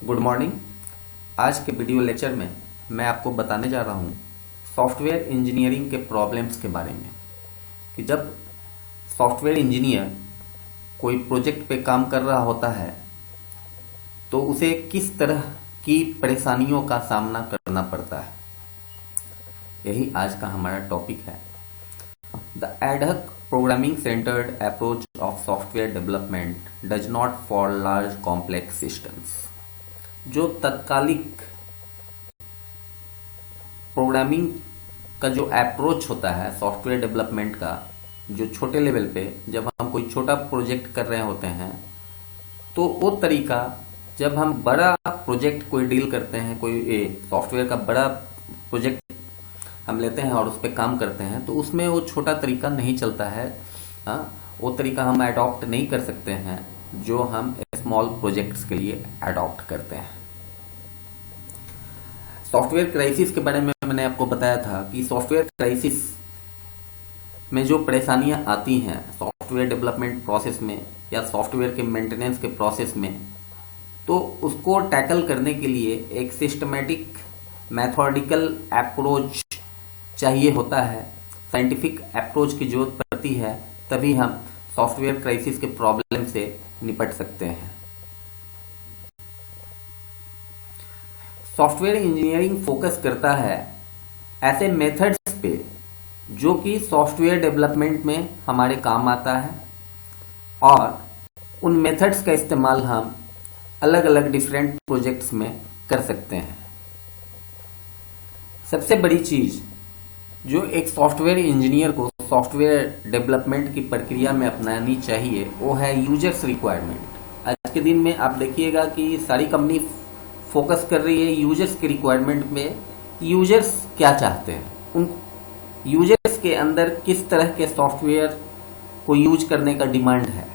Good morning. आज के video lecture में मैं आपको बताने जा रहा हूँ सॉफ्टवेयर इंजीनियरिंग के प्रॉब्लम्स के बारे में कि जब सॉफ्टवेयर इंजीनियर कोई प्रोजेक्ट पे काम कर रहा होता है तो उसे किस तरह की परेशानियों का सामना करना पड़ता है। यही आज का हमारा टॉपिक है। The ad hoc programming centred approach of software development does not for large complex systems. जो तत्कालिक प्रोग्रामिंग का जो अप्रोच होता है सॉफ्टवेयर डेवलपमेंट का, जो छोटे लेवल पे जब हम कोई छोटा प्रोजेक्ट कर रहे होते हैं तो वो तरीका जब हम बड़ा प्रोजेक्ट कोई डील करते हैं, कोई सॉफ्टवेयर का बड़ा प्रोजेक्ट हम लेते हैं और उस पर काम करते हैं तो उसमें वो छोटा तरीका नहीं चलता है। वो तरीका हम अडॉप्ट नहीं कर सकते हैं जो हम स्मॉल प्रोजेक्ट्स के लिए अडॉप्ट करते हैं। सॉफ्टवेयर क्राइसिस के बारे में मैंने आपको बताया था कि सॉफ्टवेयर क्राइसिस में जो परेशानियां आती हैं सॉफ्टवेयर डेवलपमेंट प्रोसेस में या सॉफ्टवेयर के मेंटेनेंस के प्रोसेस में, तो उसको टैकल करने के लिए एक सिस्टमेटिक मैथोडिकल अप्रोच चाहिए होता है, साइंटिफिक अप्रोच की जरूरत पड़ती है, तभी हम सॉफ्टवेयर क्राइसिस के प्रॉब्लम से निपट सकते हैं। सॉफ्टवेयर इंजीनियरिंग फोकस करता है ऐसे मेथड्स पे जो कि सॉफ्टवेयर डेवलपमेंट में हमारे काम आता है और उन मेथड्स का इस्तेमाल हम अलग अलग डिफरेंट प्रोजेक्ट्स में कर सकते हैं। सबसे बड़ी चीज जो एक सॉफ्टवेयर इंजीनियर को सॉफ्टवेयर डेवलपमेंट की प्रक्रिया में अपनानी चाहिए वो है यूजर्स रिक्वायरमेंट। आज के दिन में आप देखिएगा कि सारी कंपनी फोकस कर रही है यूजर्स के रिक्वायरमेंट में। यूजर्स क्या चाहते हैं, उन यूजर्स के अंदर किस तरह के सॉफ्टवेयर को यूज करने का डिमांड है,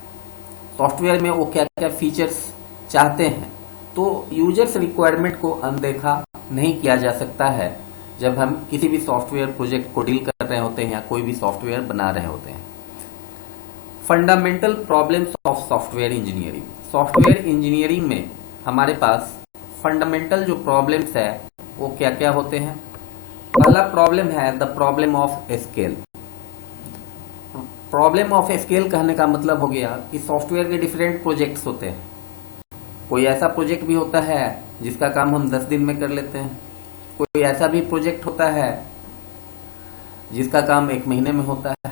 सॉफ्टवेयर में वो क्या क्या फीचर्स चाहते हैं। तो यूजर्स रिक्वायरमेंट को अनदेखा नहीं किया जा सकता है जब हम किसी भी सॉफ्टवेयर प्रोजेक्ट को डील कर रहे होते हैं या कोई भी सॉफ्टवेयर बना रहे होते हैं। Fundamental problems of software engineering. Software engineering में हमारे पास फंडामेंटल जो प्रॉब्लम्स है वो क्या क्या होते हैं। पहला प्रॉब्लम है the problem of scale. Problem of scale कहने का मतलब हो गया कि सॉफ्टवेयर के डिफरेंट प्रोजेक्ट्स होते हैं। कोई ऐसा प्रोजेक्ट भी होता है जिसका काम हम 10 दिन में कर लेते हैं, कोई ऐसा भी प्रोजेक्ट होता है जिसका काम 1 महीने में होता है,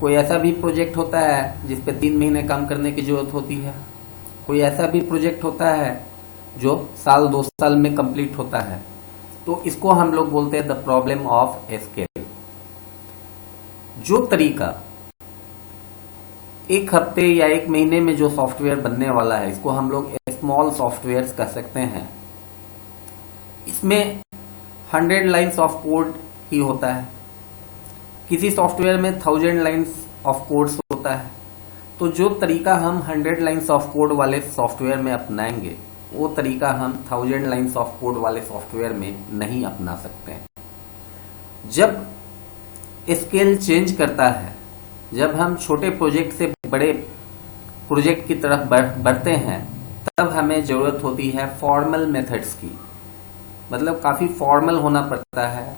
कोई ऐसा भी प्रोजेक्ट होता है जिस पे 3 महीने काम करने की जरूरत होती है, कोई ऐसा भी प्रोजेक्ट होता है जो 1-2 साल में कंप्लीट होता है। तो इसको हम लोग बोलते हैं द प्रॉब्लम ऑफ स्केल। जो तरीका 1 हफ्ते या 1 महीने में जो सॉफ्टवेयर बनने वाला है इसको हम लोग स्मॉल सॉफ्टवेयर कह सकते हैं। इसमें 100 लाइन्स ऑफ कोड ही होता है, किसी सॉफ्टवेयर में 1000 लाइन्स ऑफ कोड्स होता है। तो जो तरीका हम 100 लाइन्स ऑफ कोड वाले सॉफ्टवेयर में अपनाएंगे वो तरीका हम 1000 लाइन्स ऑफ कोड वाले सॉफ्टवेयर में नहीं अपना सकते हैं। जब स्केल चेंज करता है, जब हम छोटे प्रोजेक्ट से बड़े प्रोजेक्ट की तरफ बढ़ते हैं, तब हमें जरूरत होती है फॉर्मल मेथड्स की। मतलब काफी फॉर्मल होना पड़ता है।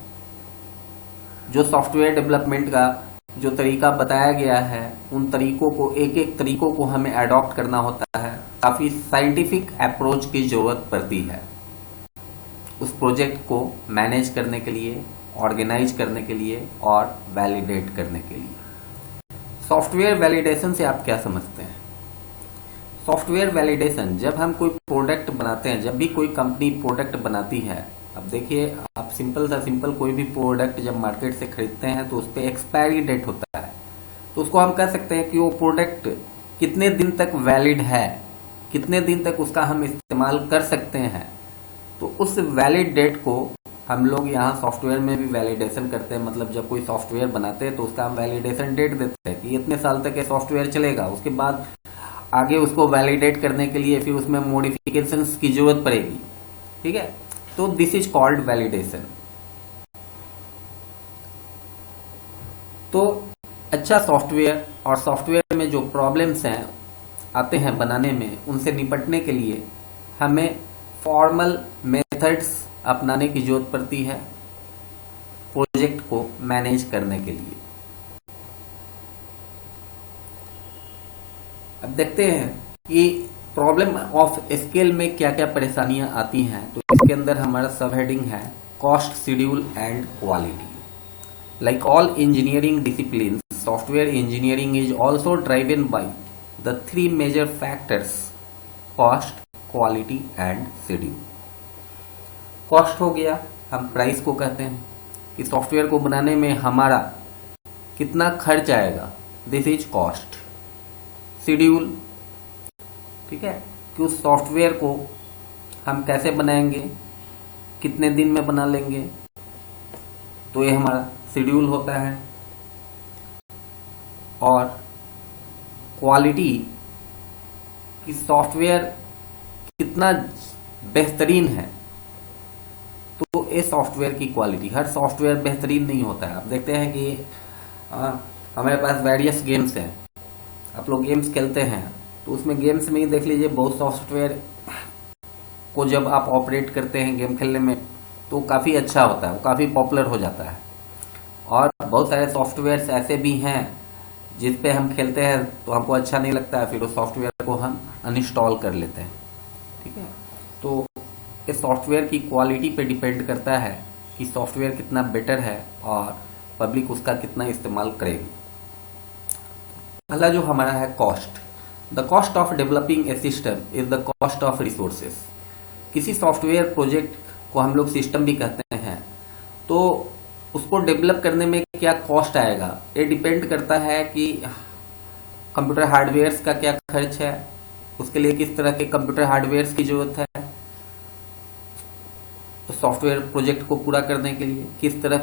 जो सॉफ्टवेयर डेवलपमेंट का जो तरीका बताया गया है उन तरीकों को एक तरीकों को हमें अडॉप्ट करना होता है। काफी साइंटिफिक अप्रोच की जरूरत पड़ती है उस प्रोजेक्ट को मैनेज करने के लिए, ऑर्गेनाइज करने के लिए और वैलिडेट करने के लिए। सॉफ्टवेयर वैलिडेशन से आप क्या समझते हैं? सॉफ्टवेयर वैलिडेशन जब हम कोई प्रोडक्ट बनाते हैं, जब भी कोई कंपनी प्रोडक्ट बनाती है, अब देखिए आप सिंपल कोई भी प्रोडक्ट जब मार्केट से खरीदते हैं तो उस पर एक्सपायरी डेट होता है। तो उसको हम कह सकते हैं कि वो प्रोडक्ट कितने दिन तक वैलिड है, कितने दिन तक उसका हम इस्तेमाल कर सकते हैं। तो उस वैलिड डेट को हम लोग यहाँ सॉफ्टवेयर में भी वैलिडेशन करते हैं। मतलब जब कोई सॉफ्टवेयर बनाते हैं तो उसका हम वैलिडेशन डेट देते हैं कि इतने साल तक ये सॉफ्टवेयर चलेगा। उसके बाद आगे उसको वैलिडेट करने के लिए फिर उसमें मॉडिफिकेशंस की जरूरत पड़ेगी। ठीक है, तो दिस इज कॉल्ड वैलिडेशन। तो अच्छा सॉफ्टवेयर और सॉफ्टवेयर में जो प्रॉब्लम्स हैं आते हैं बनाने में, उनसे निपटने के लिए हमें फॉर्मल मेथड्स अपनाने की जरूरत पड़ती है प्रोजेक्ट को मैनेज करने के लिए। अब देखते हैं कि प्रॉब्लम ऑफ स्केल में क्या क्या परेशानियां आती हैं। तो इसके अंदर हमारा सब हेडिंग है cost, schedule and quality. Like all engineering discipline, software engineering is also driven by the three major factors cost, quality and schedule. Cost हो गया, हम प्राइस को कहते हैं कि सॉफ्टवेयर को बनाने में हमारा कितना खर्च आएगा, दिस इज कॉस्ट। शेड्यूल, ठीक है, कि उस सॉफ्टवेयर को हम कैसे बनाएंगे, कितने दिन में बना लेंगे, तो ये हमारा शेड्यूल होता है। और क्वालिटी, कि सॉफ्टवेयर कितना बेहतरीन है, तो ये सॉफ्टवेयर की क्वालिटी। हर सॉफ्टवेयर बेहतरीन नहीं होता है। आप देखते हैं कि हमारे पास वेरियस गेम्स हैं, आप लोग गेम्स खेलते हैं, तो उसमें गेम्स में ही देख लीजिए बहुत सॉफ्टवेयर को जब आप ऑपरेट करते हैं गेम खेलने में तो काफ़ी अच्छा होता है, वो काफ़ी पॉपुलर हो जाता है। और बहुत सारे सॉफ्टवेयर्स ऐसे भी हैं जिस पे हम खेलते हैं तो हमको अच्छा नहीं लगता है, फिर उस सॉफ्टवेयर को हम अनइंस्टॉल कर लेते हैं, ठीक है। तो इस सॉफ्टवेयर की क्वालिटी पे डिपेंड करता है कि सॉफ्टवेयर कितना बेटर है और पब्लिक उसका कितना इस्तेमाल करेगी। पहला जो हमारा है cost. The cost of developing a system is the cost of resources. किसी सॉफ्टवेयर प्रोजेक्ट को हम लोग सिस्टम भी कहते हैं, तो उसको डेवलप करने में क्या कॉस्ट आएगा, ये डिपेंड करता है कि कंप्यूटर हार्डवेयर्स का क्या खर्च है, उसके लिए किस तरह के कंप्यूटर हार्डवेयर्स की जरूरत है, तो सॉफ्टवेयर प्रोजेक्ट को पूरा करने के लिए किस तरह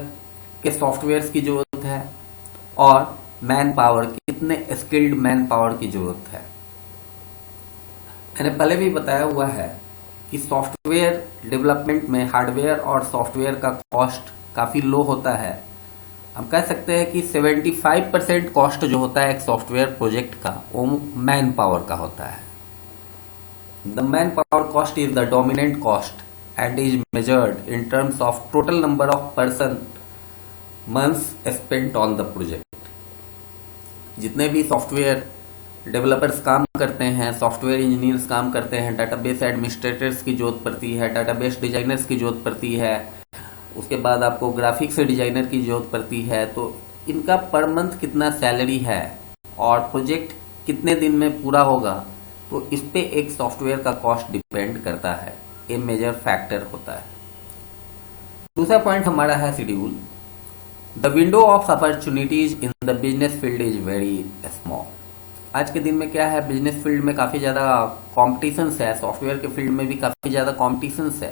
के सॉफ्टवेयर्स की जरूरत है, और मैन पावर, कितने स्किल्ड मैन पावर की जरूरत है। मैंने पहले भी बताया हुआ है कि सॉफ्टवेयर डेवलपमेंट में हार्डवेयर और सॉफ्टवेयर का कॉस्ट काफ़ी लो होता है। हम कह सकते हैं कि 75% कॉस्ट जो होता है एक सॉफ्टवेयर प्रोजेक्ट का, वो मैन पावर का होता है। The man power cost is the dominant cost and is measured in terms of total number of person months spent on the project. जितने भी सॉफ्टवेयर डेवलपर्स काम करते हैं, सॉफ्टवेयर इंजीनियर्स काम करते हैं, डाटाबेस एडमिनिस्ट्रेटर्स की जरूरत पड़ती है, डाटाबेस डिजाइनर्स की जरूरत पड़ती है, उसके बाद आपको ग्राफिक्स डिजाइनर की जरूरत पड़ती है, तो इनका पर मंथ कितना सैलरी है और प्रोजेक्ट कितने दिन में पूरा होगा, तो इस पे एक सॉफ्टवेयर का कॉस्ट डिपेंड करता है। ये मेजर फैक्टर होता है। दूसरा पॉइंट हमारा है schedule. The window of opportunities in the business field is very small. आज के दिन में क्या है, बिजनेस फील्ड में काफ़ी ज़्यादा कॉम्पिटिशन्स है, सॉफ्टवेयर के फील्ड में भी काफ़ी ज़्यादा कॉम्पिटिशन्स है,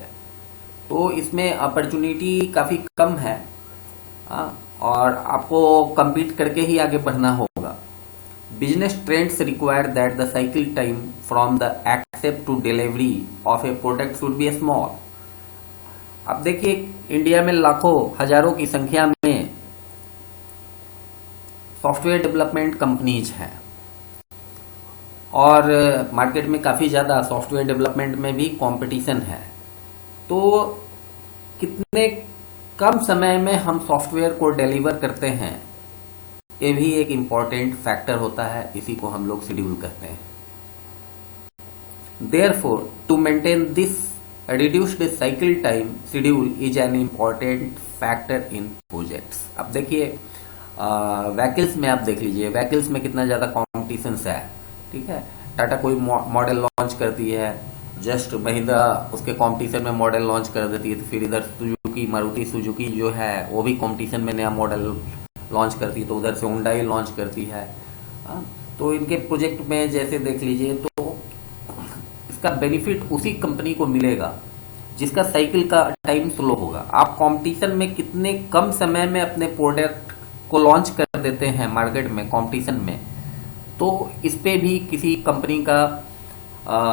तो इसमें अपॉर्चुनिटी काफ़ी कम है और आपको compete करके ही आगे बढ़ना होगा। Business trends require that the cycle time from the accept to delivery of a product should be small. अब देखिए इंडिया में लाखों हजारों की संख्या में सॉफ्टवेयर डेवलपमेंट कंपनीज हैं और मार्केट में काफ़ी ज़्यादा सॉफ्टवेयर डेवलपमेंट में भी कंपटीशन है, तो कितने कम समय में हम सॉफ्टवेयर को डिलीवर करते हैं, ये भी एक इम्पॉर्टेंट फैक्टर होता है। इसी को हम लोग शेड्यूल कहते हैं। Therefore to maintain this reduced cycle time, schedule is an important factor in projects. अब देखिए व्हीकल्स में आप देख लीजिए, व्हीकल्स में कितना ज़्यादा कॉम्पिटिशन है, ठीक है। टाटा कोई मॉडल लॉन्च करती है, जस्ट महिंद्रा उसके कंपटीशन में मॉडल लॉन्च कर देती है, तो फिर इधर सुजुकी, मारुति सुजुकी जो है वो भी कंपटीशन में नया मॉडल लॉन्च करती है, तो उधर से हुंडई लॉन्च करती है। तो इनके प्रोजेक्ट में जैसे देख लीजिए, तो इसका बेनिफिट उसी कंपनी को मिलेगा जिसका साइकिल का टाइम स्लो होगा। आप कंपटीशन में कितने कम समय में अपने प्रोडक्ट को लॉन्च कर देते हैं मार्केट में कंपटीशन में, तो इस पे भी किसी कंपनी का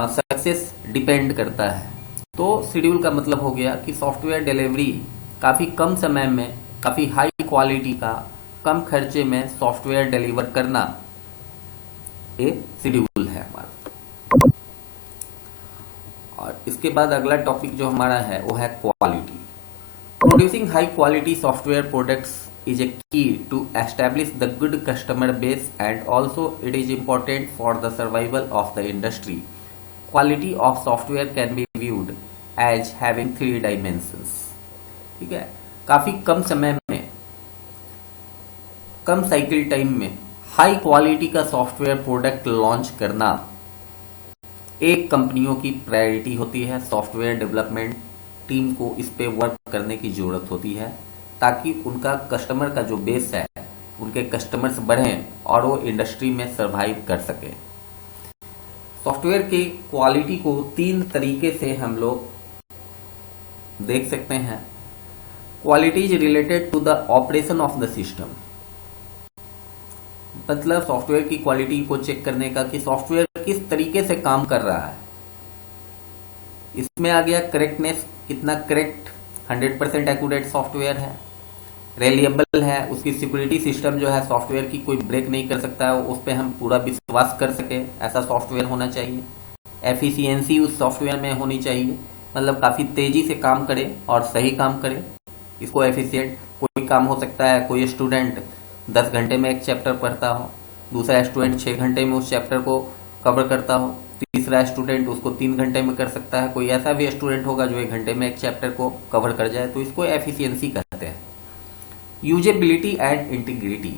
सक्सेस डिपेंड करता है। तो शेड्यूल का मतलब हो गया कि सॉफ्टवेयर डिलीवरी काफ़ी कम समय में, काफ़ी हाई क्वालिटी का, कम खर्चे में सॉफ्टवेयर डिलीवर करना, ये शेड्यूल है हमारा। और इसके बाद अगला टॉपिक जो हमारा है वो है quality. Producing high quality software products is a key to establish the good customer base, and also it is important for the survival of the industry. Quality of software can be viewed as having 3 dimensions. ठीक है, काफी कम समय में, कम cycle time में high quality का software product launch करना एक कंपनियों की प्रायोरिटी होती है। सॉफ्टवेयर डेवलपमेंट टीम को इस पे वर्क करने की जरूरत होती है ताकि उनका कस्टमर का जो बेस है, उनके कस्टमर्स बढ़ें और वो इंडस्ट्री में सरवाइव कर सके। सॉफ्टवेयर की क्वालिटी को 3 तरीके से हम लोग देख सकते हैं। Quality is related to the operation of the system, मतलब सॉफ्टवेयर की क्वालिटी को चेक करने का कि सॉफ्टवेयर किस तरीके से काम कर रहा है। इसमें आ गया करेक्टनेस, कितना करेक्ट 100% एक्यूरेट सॉफ्टवेयर है, रिलायबल है, उसकी सिक्योरिटी सिस्टम जो है सॉफ्टवेयर की कोई ब्रेक नहीं कर सकता है, उस पर हम पूरा विश्वास कर सके, ऐसा सॉफ्टवेयर होना चाहिए। एफिशिएंसी उस सॉफ्टवेयर में होनी चाहिए, मतलब काफ़ी तेज़ी से काम करे और सही काम करे। इसको एफिशिएंट, कोई काम हो सकता है कोई स्टूडेंट 10 घंटे में एक चैप्टर पढ़ता हो, दूसरा स्टूडेंट 6 घंटे में उस चैप्टर को कवर करता हो, तीसरा स्टूडेंट उसको 3 घंटे में कर सकता है, कोई ऐसा भी स्टूडेंट होगा जो 1 घंटे में एक चैप्टर को कवर कर जाए, तो इसको एफिशिएंसी कहते हैं। यूजेबिलिटी एंड इंटीग्रिटी,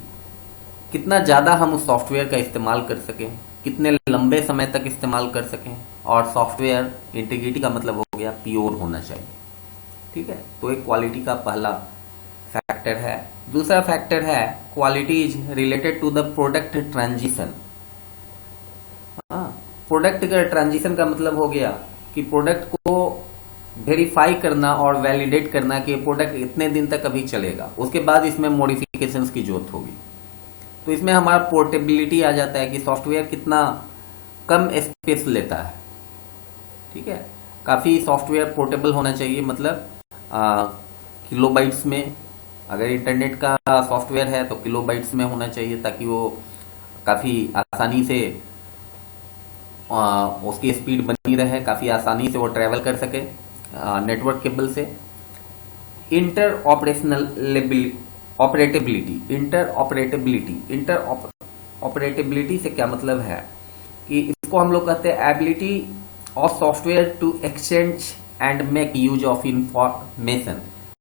कितना ज़्यादा हम उस सॉफ्टवेयर का इस्तेमाल कर सकें, कितने लंबे समय तक इस्तेमाल कर सकें, और सॉफ्टवेयर इंटीग्रिटी का मतलब हो गया प्योर होना चाहिए। ठीक है, तो एक क्वालिटी का पहला फैक्टर है। दूसरा फैक्टर है quality is related to the product transition. Product का ट्रांजिशन का मतलब हो गया कि प्रोडक्ट को वेरीफाई करना और वैलिडेट करना कि प्रोडक्ट इतने दिन तक अभी चलेगा, उसके बाद इसमें मॉडिफिकेशंस की जरूरत होगी। तो इसमें हमारा पोर्टेबिलिटी आ जाता है कि सॉफ्टवेयर कितना कम स्पेस लेता है। ठीक है, काफ़ी सॉफ्टवेयर पोर्टेबल होना चाहिए, मतलब किलोबाइट्स में, अगर इंटरनेट का सॉफ्टवेयर है तो किलोबाइट्स में होना चाहिए ताकि वो काफ़ी आसानी से उसकी स्पीड बनी रहे, काफ़ी आसानी से वो ट्रैवल कर सके नेटवर्क केबल से। इंटर ऑपरेटेबिलिटी से क्या मतलब है कि इसको हम लोग कहते हैं ability of software to exchange and make use of information,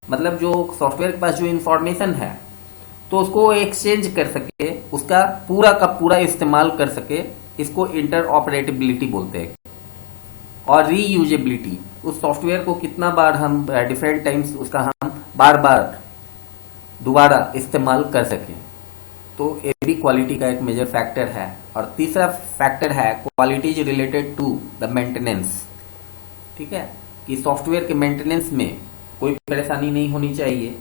मतलब जो सॉफ्टवेयर के पास जो इंफॉर्मेशन है तो उसको एक्सचेंज कर सके, उसका पूरा का पूरा इस्तेमाल कर सके, इसको इंटर ऑपरेटेबिलिटी बोलते हैं। और रीयूजेबिलिटी, उस सॉफ्टवेयर को कितना बार हम डिफरेंट टाइम्स उसका हम बार बार दोबारा इस्तेमाल कर सकें, तो ये भी क्वालिटी का एक मेजर फैक्टर है। और तीसरा फैक्टर है quality is related to the maintenance. ठीक है, कि सॉफ्टवेयर के मेंटेनेंस में कोई परेशानी नहीं होनी चाहिए।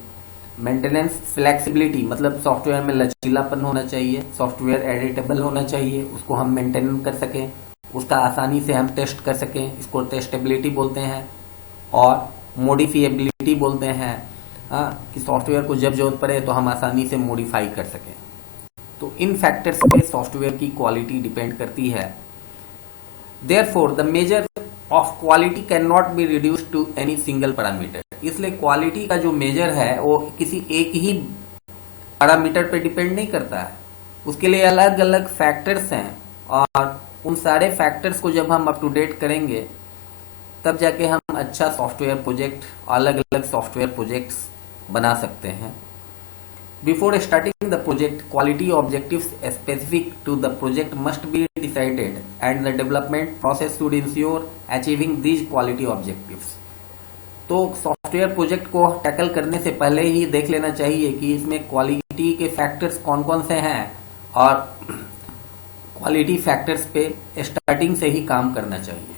मेंटेनेंस फ्लेक्सिबिलिटी, मतलब सॉफ्टवेयर में लचीलापन होना चाहिए, सॉफ्टवेयर एडिटेबल होना चाहिए, उसको हम मेंटेन कर सकें, उसका आसानी से हम टेस्ट कर सकें, इसको टेस्टेबिलिटी बोलते हैं। और मॉडिफिएबिलिटी बोलते हैं, कि सॉफ्टवेयर को जब जरूरत पड़े तो हम आसानी से मॉडिफाई कर सकें। तो इन फैक्टर्स पे सॉफ्टवेयर की क्वालिटी डिपेंड करती है। Therefore the measure of quality can not be reduced to any single parameter. इसलिए क्वालिटी का जो मेजर है वो किसी एक ही पैरामीटर पे डिपेंड नहीं करता है, उसके लिए अलग अलग फैक्टर्स हैं, और उन सारे फैक्टर्स को जब हम अप टू डेट करेंगे तब जाके हम अच्छा सॉफ्टवेयर प्रोजेक्ट, अलग अलग सॉफ्टवेयर प्रोजेक्ट्स बना सकते हैं। Before starting the project, quality objectives specific to the project must be decided, and the development process should ensure achieving these quality objectives. तो सॉफ्टवेयर प्रोजेक्ट को टैकल करने से पहले ही देख लेना चाहिए कि इसमें क्वालिटी के फैक्टर्स कौन कौन से हैं, और क्वालिटी फैक्टर्स पे स्टार्टिंग से ही काम करना चाहिए।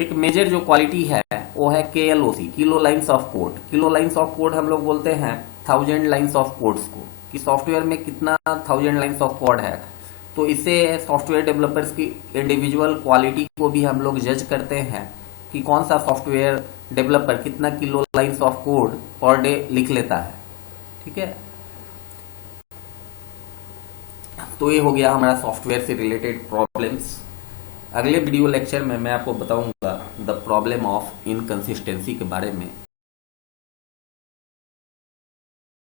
एक मेजर जो क्वालिटी है वो है KLOC, kilo lines of code. Kilo lines of code हम लोग बोलते हैं 1000 लाइन्स ऑफ कोड्स को, कि सॉफ्टवेयर में कितना 1000 लाइन्स ऑफ कोड है। तो इससे सॉफ्टवेयर डेवलपर्स की इंडिविजुअल क्वालिटी को भी हम लोग जज करते हैं कि कौन सा सॉफ्टवेयर डेवलपर कितना kilo lines of code per day लिख लेता है। ठीक है, तो ये हो गया हमारा सॉफ्टवेयर से रिलेटेड प्रॉब्लम्स। अगले वीडियो लेक्चर में मैं आपको बताऊंगा द प्रॉब्लम ऑफ इनकंसिस्टेंसी के बारे में।